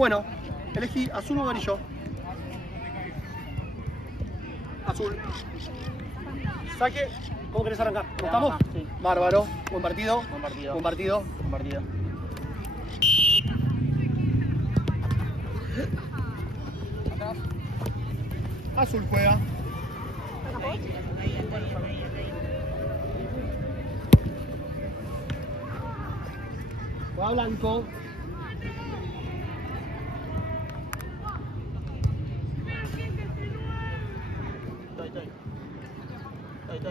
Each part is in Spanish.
Bueno, elegí azul o amarillo. Azul. Saque. ¿Cómo querés arrancar? ¿Cómo estamos? Sí. Bárbaro. Buen partido. Buen partido. Buen partido. Buen partido. Azul juega. Juega blanco.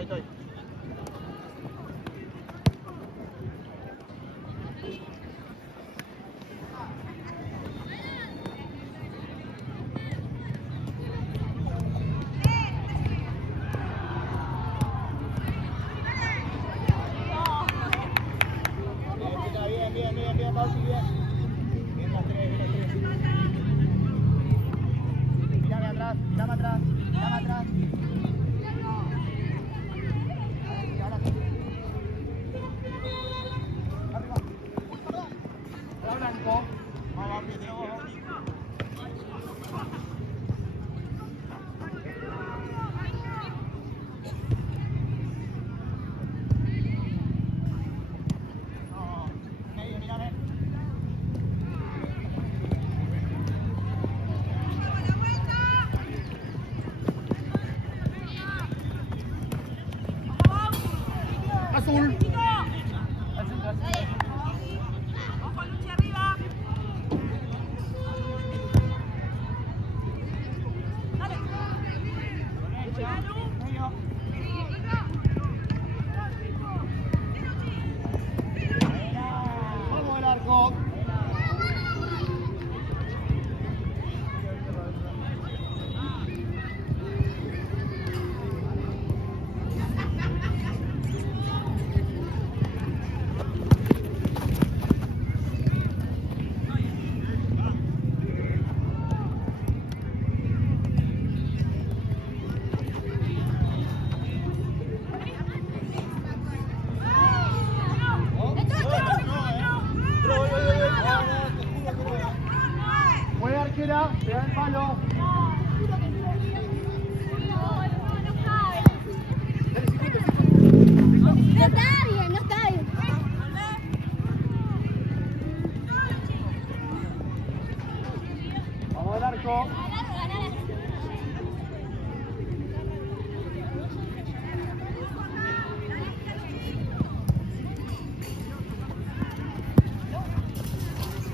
Estoy. Bien, Pauti, bien. Bien las tres. Mirame atrás. Ahora sí. Arriba. Juega blanco. Vamos, tenemos vos. Azul. Ojo, lucha arriba. Dale. Vamos al arco. Juega arquera. Pega el palo. No está bien, no está bien. Vamos al arco.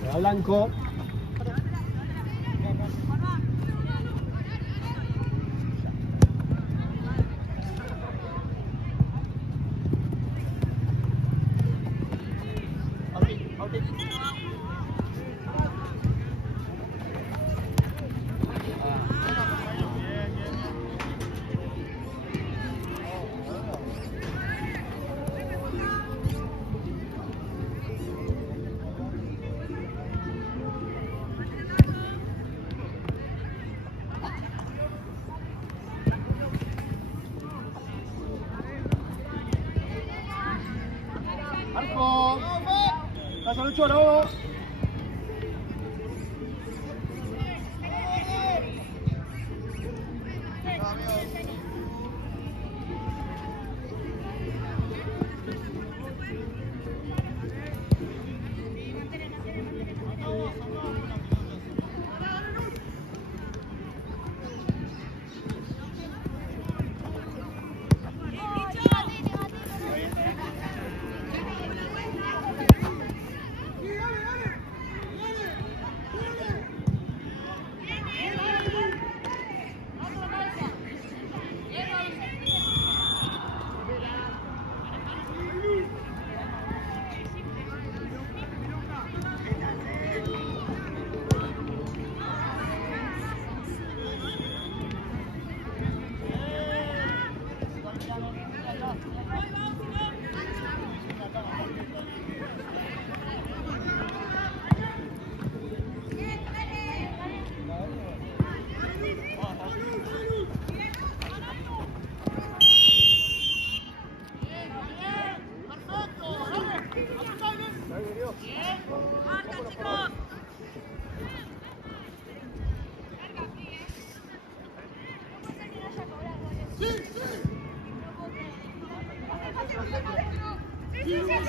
Juega blanco. Arco. Pasa el choro.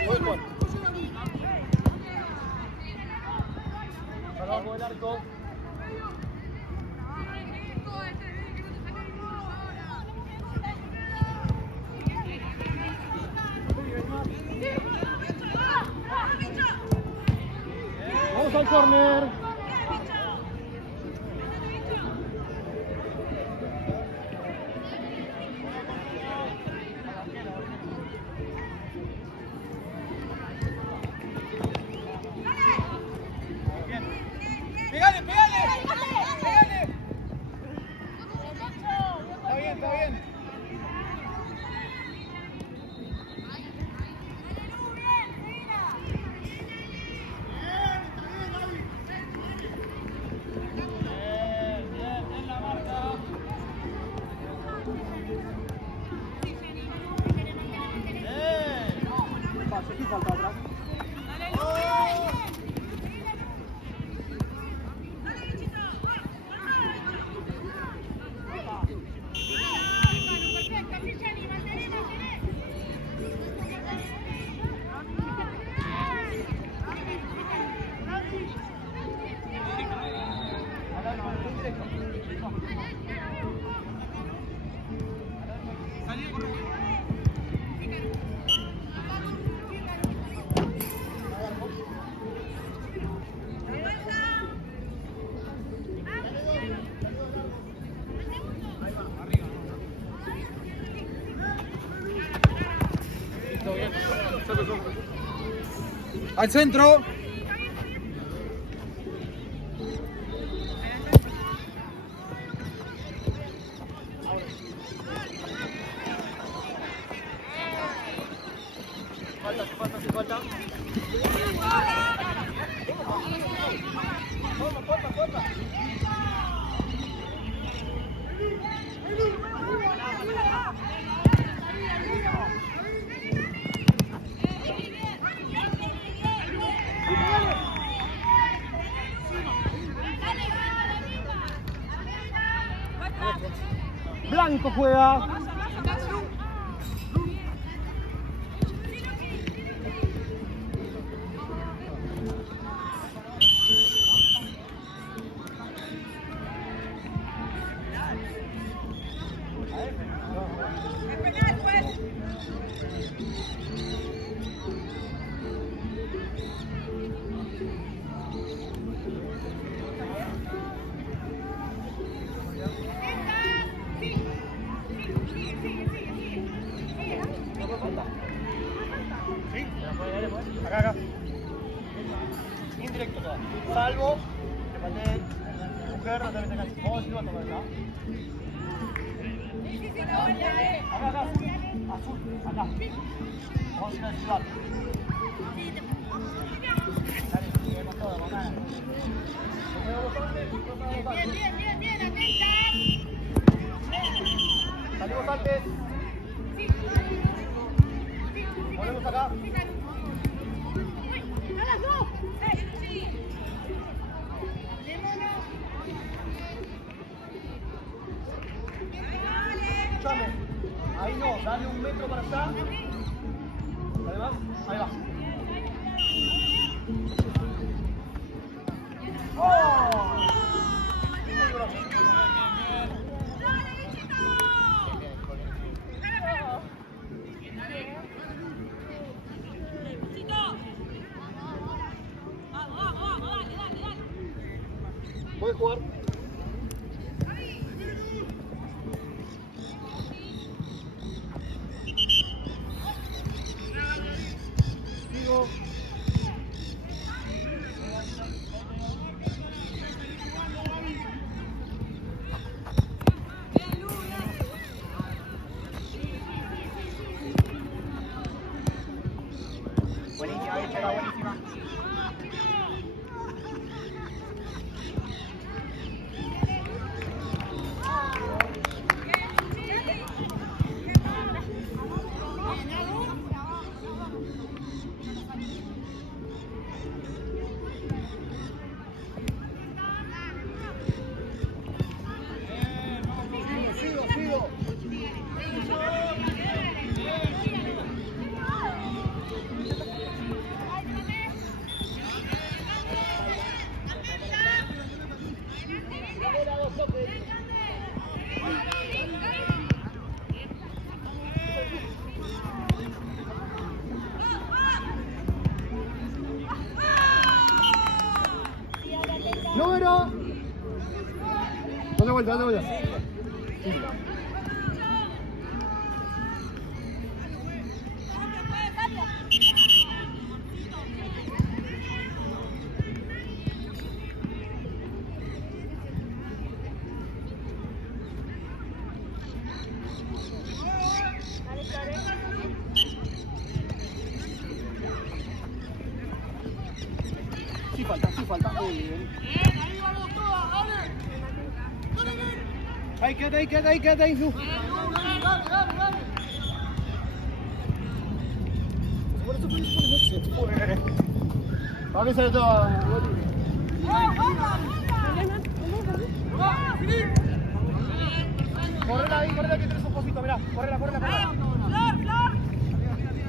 Buen gol. Abajo del arco. Vamos al córner. ¡Pégale, pégale! ¡Pégale! Está bien, está bien. Bien la marca. Pase, aquí falta atrás. Al centro. Falta. Blanco juega. Acá. Indirecto todo. Salvo que patee mujer, no te metes casi. Vamos a ir a tomar acá. Acá. Azul. Acá. Vamos a ir a silbar. Dale, seguimos todo, mamá. Bien, atenta. Salimos antes. Volvemos acá. Escuchame, ahí no, dale 1 metro para allá. Además, ahí va. ¡Oh! Muy grosso. ¿Puedes jugar? Digo. Buenísima, bicho, está buenísima. Sigo. Número. Dale vuelta, dale vuelta. Sí falta. Muy bien. Ahí, quédate ahí, Su. Vamos a hacer todo. Correla ahí, correla que tenés un poquito, mirá. Correla. Flor.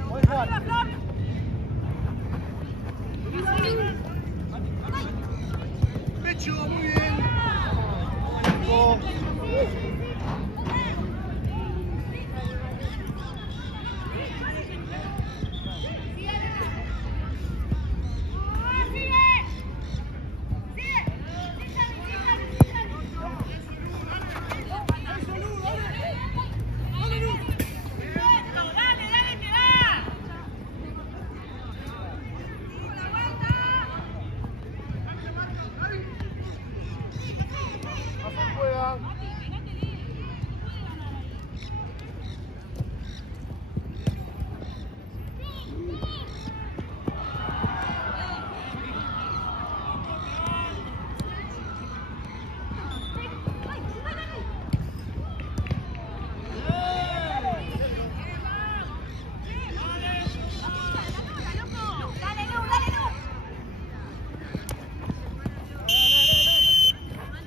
Podés jugar. Flor. Pecho, muy bien. Oh. Azul juega.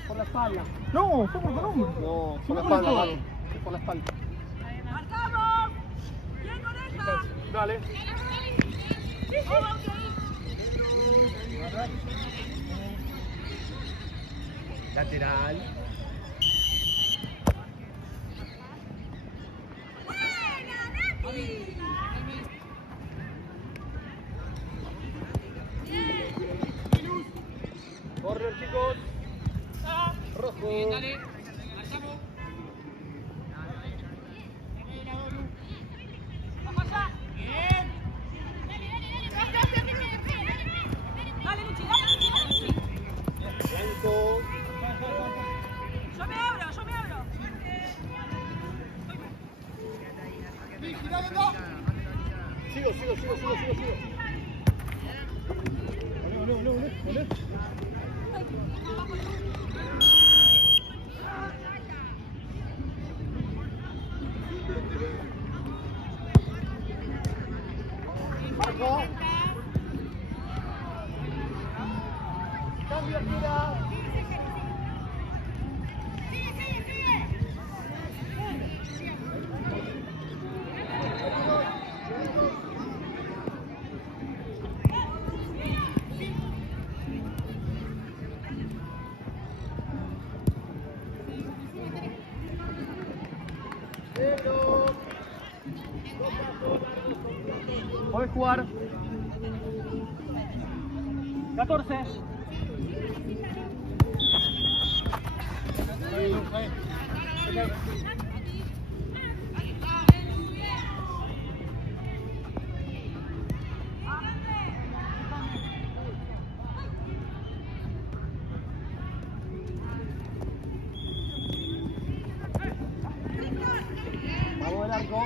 Por la espalda. No, ¿cómo no? No, por la espalda, Manu. Es por la espalda. Marcamos. ¿Quién conecta? Dale. Lateral. Correr, chicos. Rojo. Vamos allá. Dale, Luchi. Blanco. Yo me abro. Sigo. Olé. Marco. Cambio, tira. Podés jugar. 14. Vamos al arco.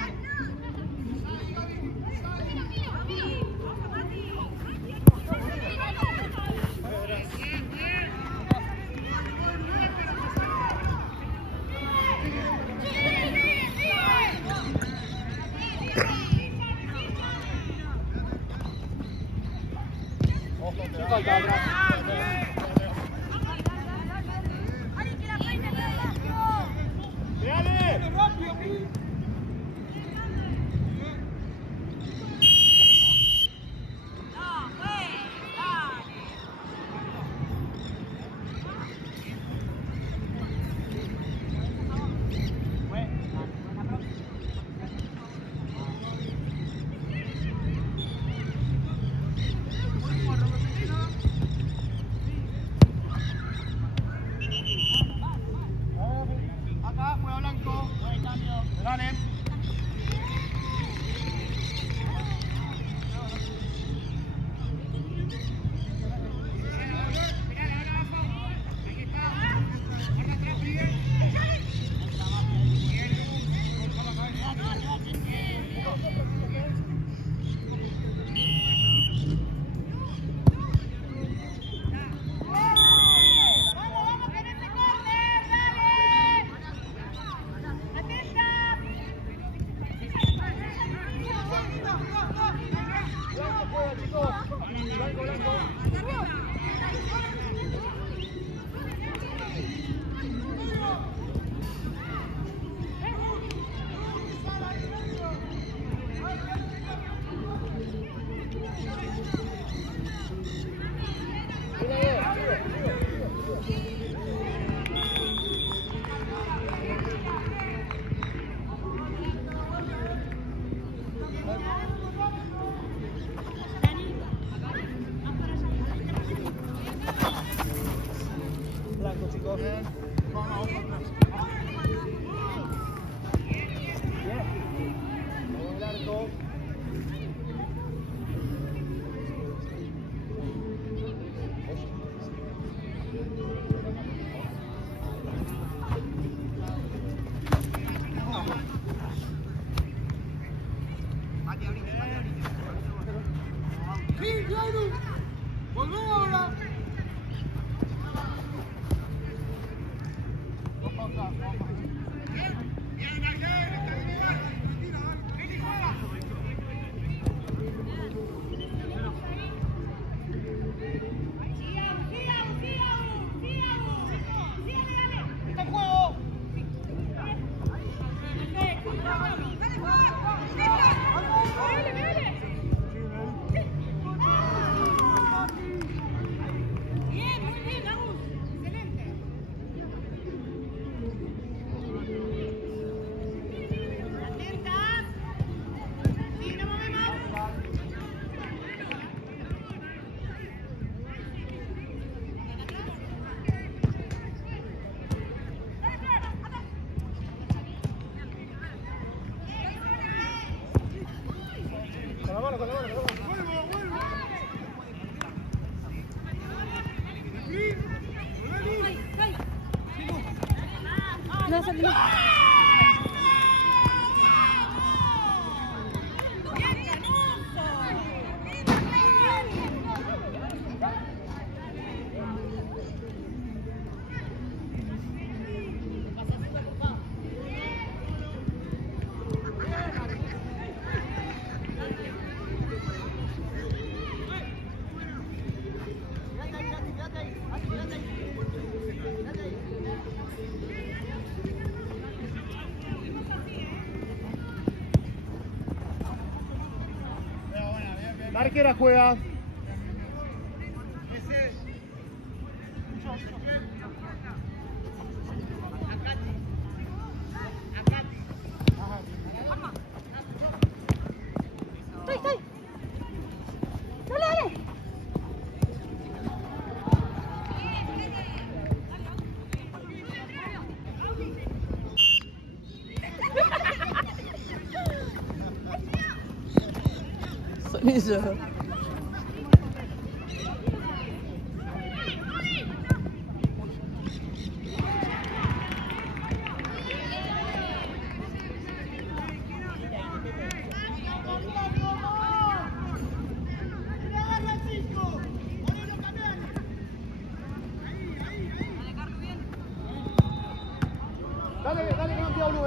Blanco, chicos. Bien. Vamos al arco. Sí, claro. Volvé ahora. ¡Está en juego! Bien, muy bien, Agus. Excelente. Atentas. Sí, no movemos. Con la mano, con la mano, con la mano. No, no. La arquera juega. Estoy. Dale. Sonillo. Dale, dale, que no tira Blue.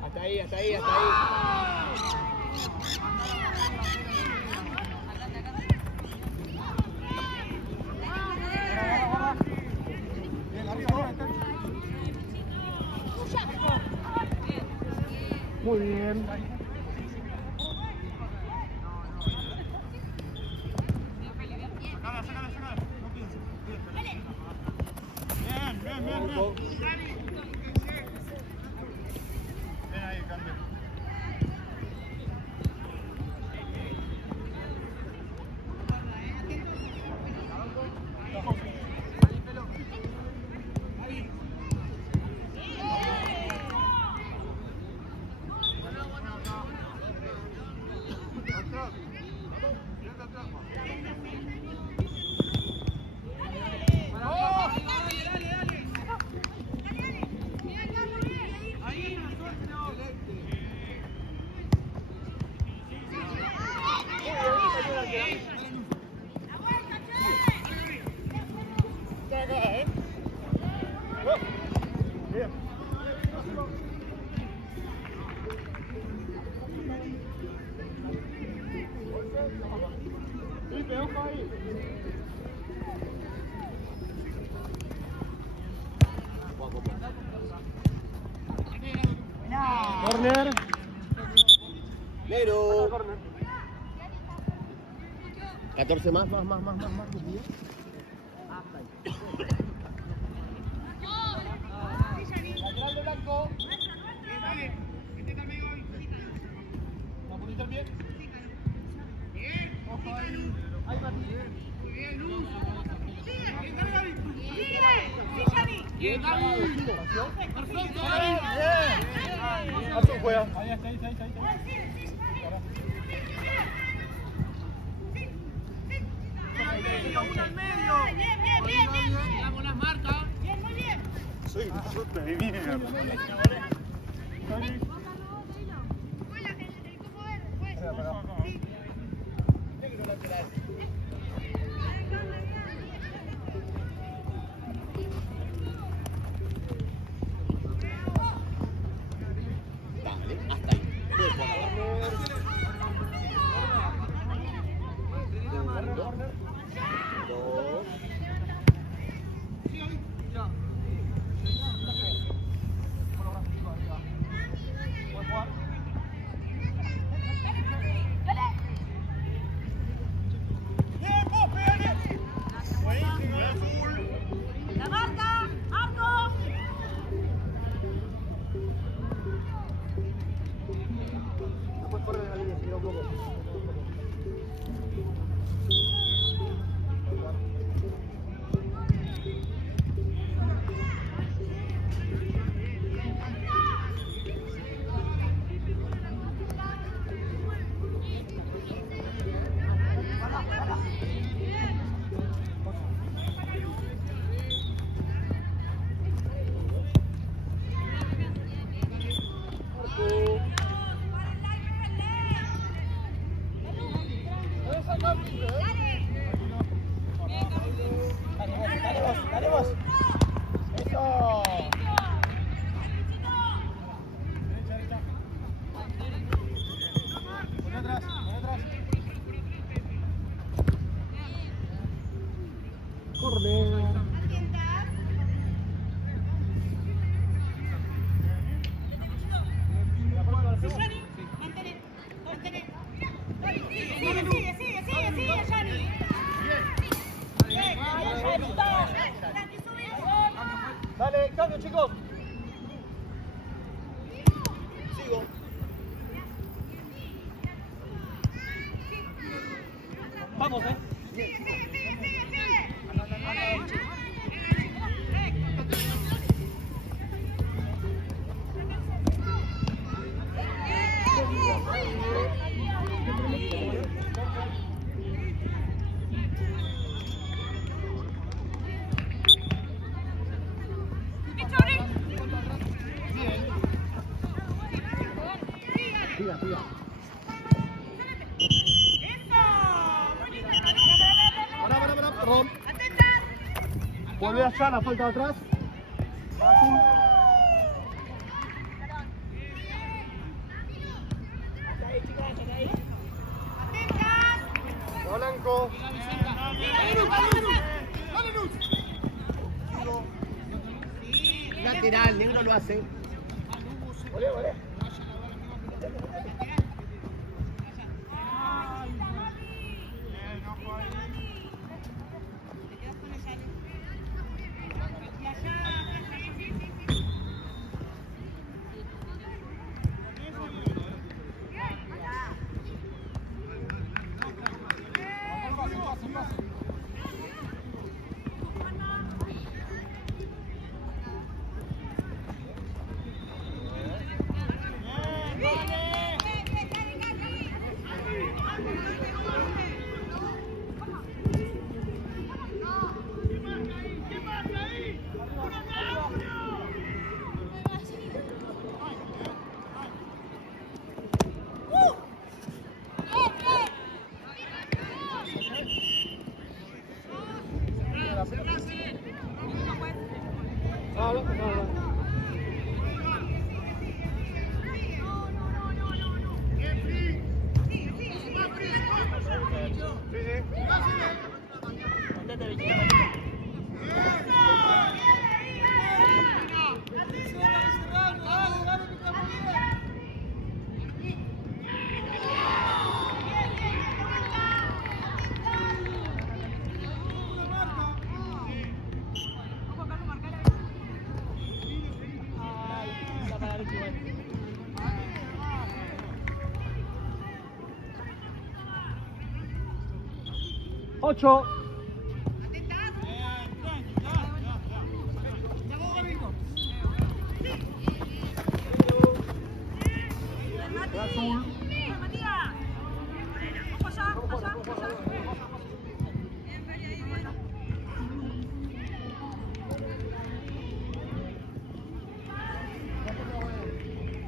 Hasta ahí, hasta ahí, hasta ahí. Muy bien. Ojo. Corner. Negro. Corner. 14 más. Lateral de Blanco. ¿Va a poner el pie? Ojo ahí. Ahí, Mati. Bien, David. Perfecto, David. Bien. Azul juega. Ahí está. Uno al medio. Bien. Damos las marcas. Bien, muy bien. Soy un chute de mierda. Dale, hasta ahí. Puedes jugar. Dos. La marca, arco. No puedes correr en la línea, si no un poco. Dale vos. Eso. Pon atrás. Corre. Sigue, Yanni. Dale, cambio, chicos. Sigo. Vamos, Tira. Pará, perdón. Volvé allá, la falta de atrás. Azul. Blanco. Lateral, negro lo hace. Volé. Ocho. Azul. Matías. Vamos allá, allá, allá.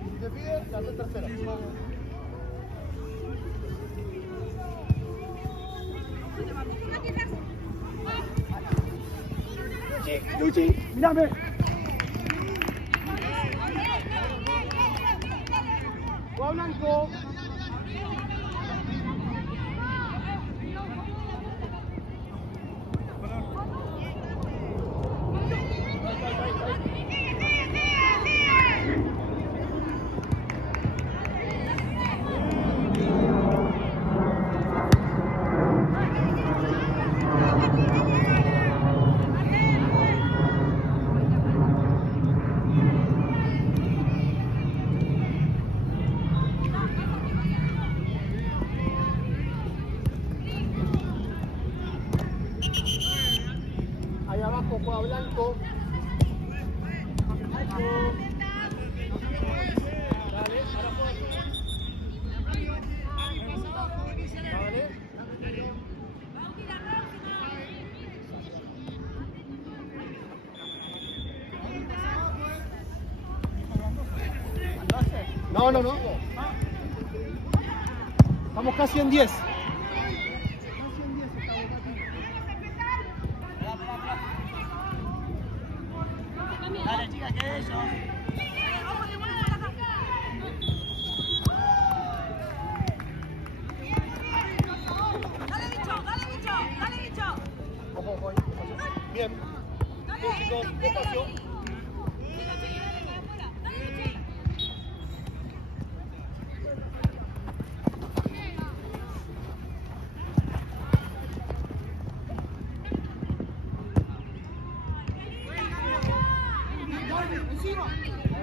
Si te pide, la haces tercera. Luchi, mirame. Juan Blanco. Ahí abajo Juan Blanco. Dale, ahora juega tú. Dale. No, no, no. Estamos casi en 10. Dale, chica, que eso. Dale, bicho, dale, bicho, dale, bicho. Ojo, ojo, ahí. Bien. Bien, chicos, despacio.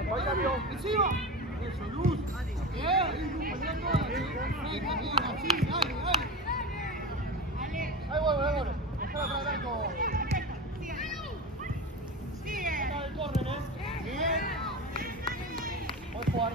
Ahí cambio. Encima. Eso, Luz. Ahí vuelve. Dejá atrás Blanco. Acá el córner, Bien. Voy a jugar.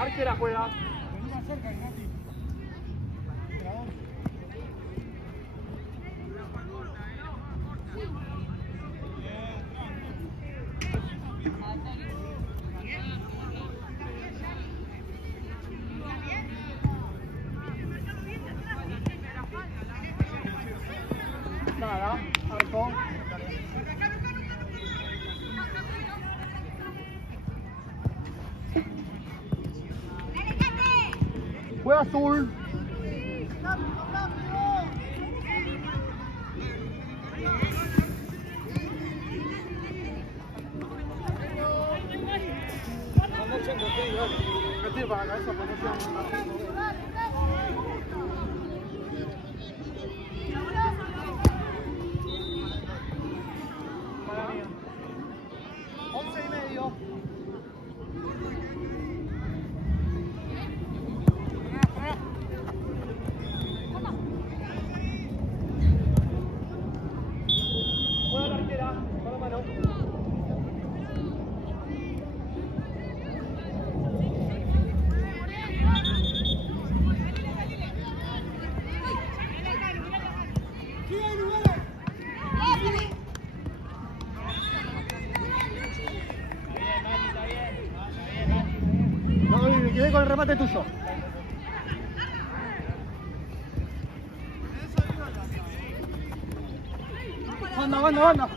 Arquera juega. Nada, arco. Juega azul. Para la cabeza, para mí. 11:30. Juega la arquera, mano a mano. No, me quedé con el remate tuyo. Anda.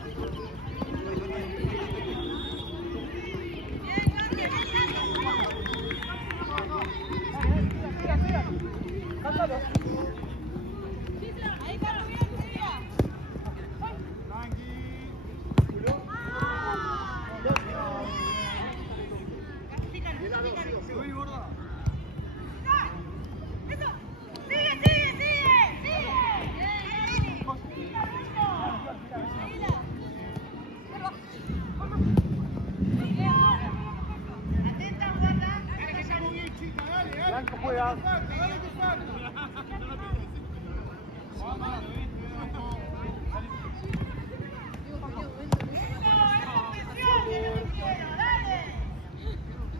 Blanco juega.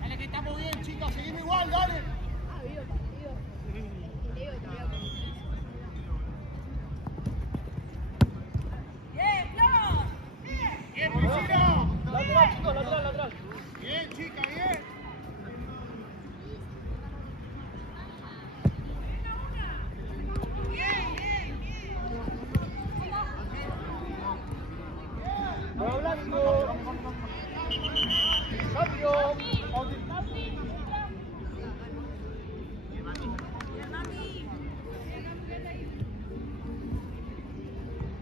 Dale que estamos bien, chicos, seguimos igual, dale. Bien, Flor. Bien, Priscila. Lateral, chicos, lateral, lateral. Bien, chica, bien. Juega Blanco. Cambio.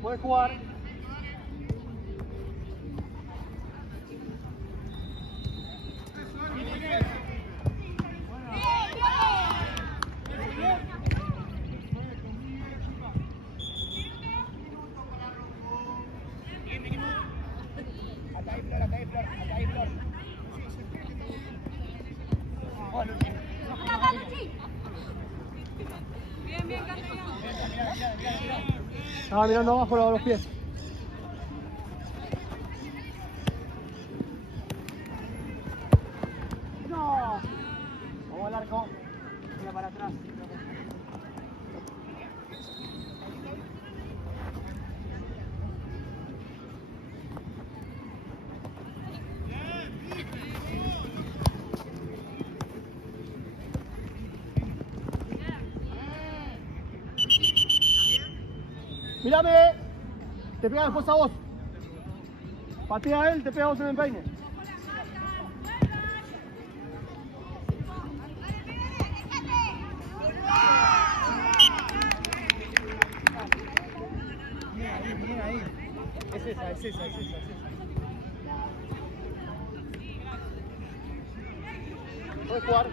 Puede jugar. Bien, bien, Castellón. Estaba mirando abajo los pies. No. Vamos al arco. Mira para atrás. Mírame. Te pega después a vos. Patea a él, te pega a vos en el peine. Bien ahí. Es esa, es esa, es esa, es esa. Puedes jugar.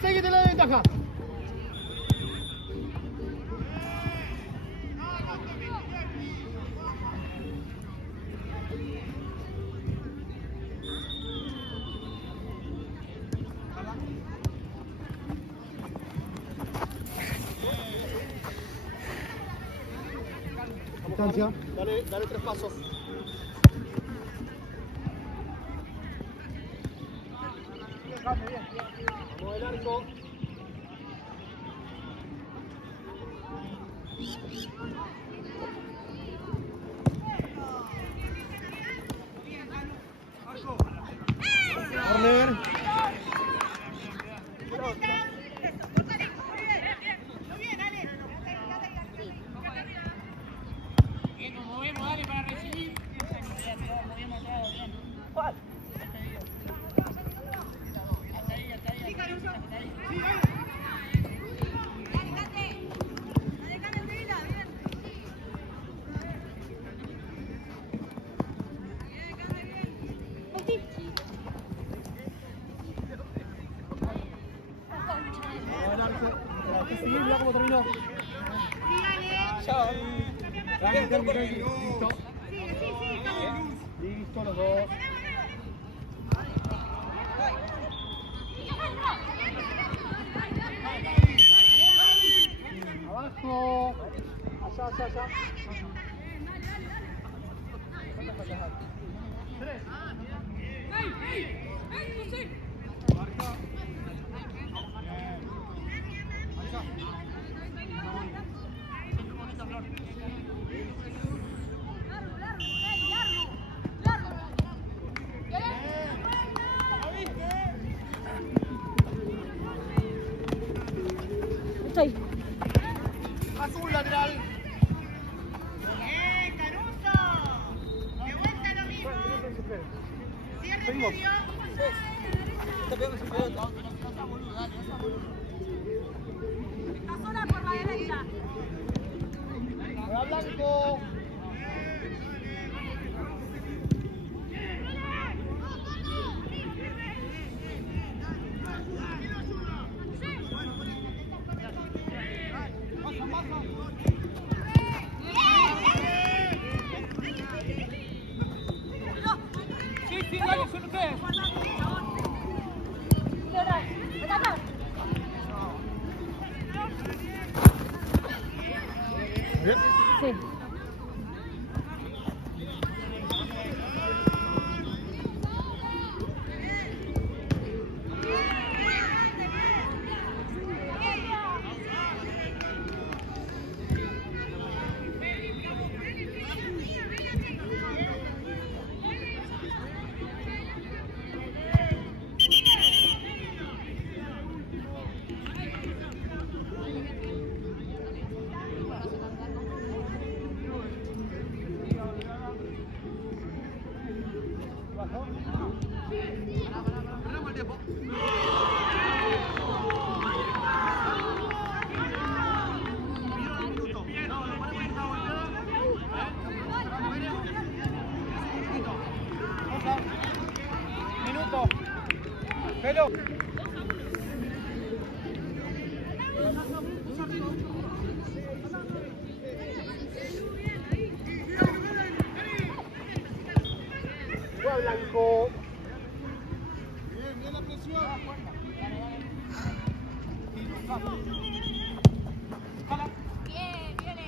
Seguí, te la ventaja. Distancia. Dale 3 pasos. Vamos al arco. Corner. Bien, nos movemos, dale para recibir. Movimos todo bien. ¿Cuál? Hasta ahí, hasta ahí. Hasta ahí. Mira cómo terminó. Chao. Listo. Listo los dos. Abajo. Allá. 3. Marca. Estoy. Azul lateral. Bien, Caruso. De vuelta lo mismo. Cierre Seguimos. medio. Está pegando sin pelota. Casola por la derecha. Juega Blanco. Bien. Sí. Minuto. Pelo. Juega Blanco. Bien la presión. Bien, viene.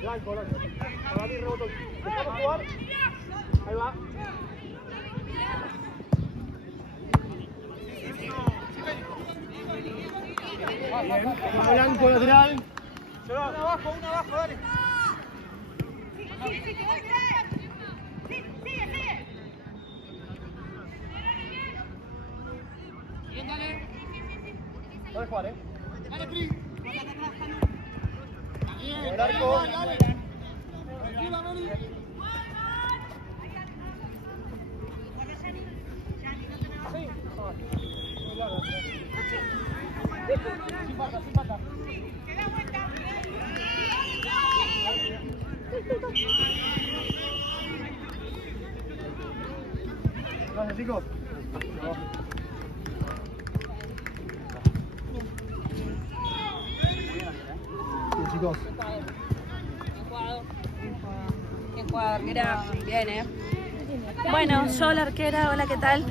Blanco, blanco. Para mí rebotó. ¿Dejamos jugar? Ahí va. Bien. Toma Blanco, lateral. Una abajo, dale. Bien, dale. Dale jugar, Dale, Pri. El arco. Arriba, Meli. Sin falta, sin falta. Gracias, chicos. Bien, chicos. Bien jugado, arquera. Bien, Bueno, yo la arquera, hola, ¿qué tal?